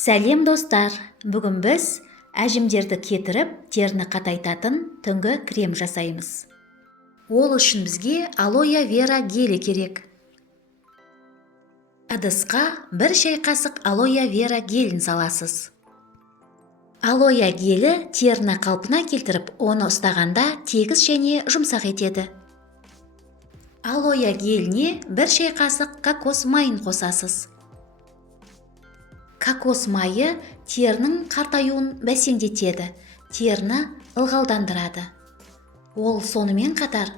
Сәлем достар, бүгін біз әжімдерді кетіріп, теріні қатайтатын түнгі крем жасаймыз. Ол үшін бізге алоэ вера гелі керек. Ыдысқа 1 шай қасық алоэ вера гелін саласыз. Алоэ гелі теріні қалпына келтіріп, оны ұстағанда тегіс және жұмсақ етеді. Алоэ геліне 1 шай қасық кокос майын қосасыз. Кокос майы терінің қартаюын бәсеңдетеді, теріні ылғалдандырады. Ол сонымен қатар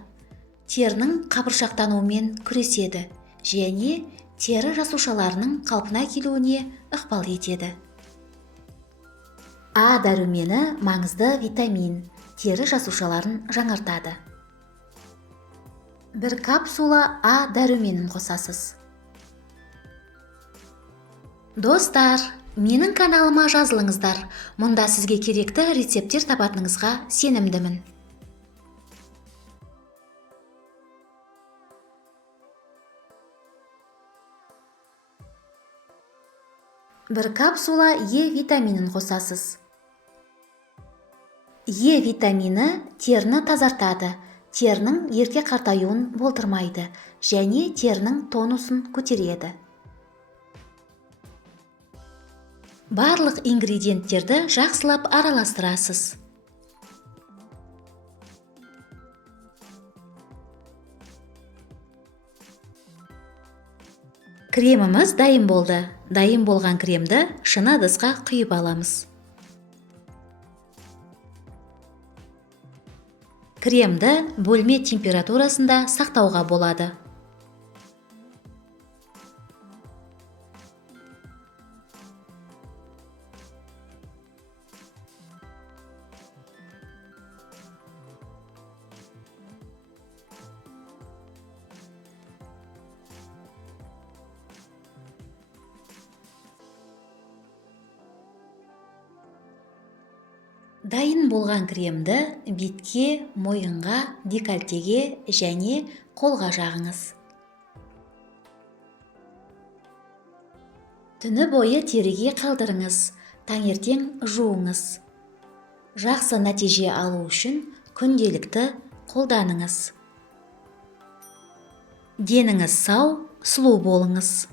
терінің қабыршақтануымен күреседі және тері жасушаларының қалпына келуіне ықпал етеді. А дәрумені маңызды витамин, тері жасушаларын жаңартады. 1 капсула А дәруменін қосасыз. Достар, менің каналыма жазылыңыздар. Мұнда сізге керекті рецепттер табатыныңызға сенімдімін. Бір капсула Е витаминін қосасыз. Е витамині теріні тазартады, терінің ерте қартаюын болдырмайды және терінің тонусын көтереді. Барлық ингредиенттерді жақсылап араластырасыз. Креміміз дайын болды. Дайын болған кремді шыны ыдысқа құйып аламыз. Кремді бөлме температурасында сақтауға болады. Дайын болған кремді бетке, мойынға, декольтеге және қолға жағыңыз. Түні бойы теріге қалдырыңыз, таңертең жуыңыз. Жақсы нәтиже алу үшін күнделікті қолданыңыз. Деніңіз сау, сұлу болыңыз.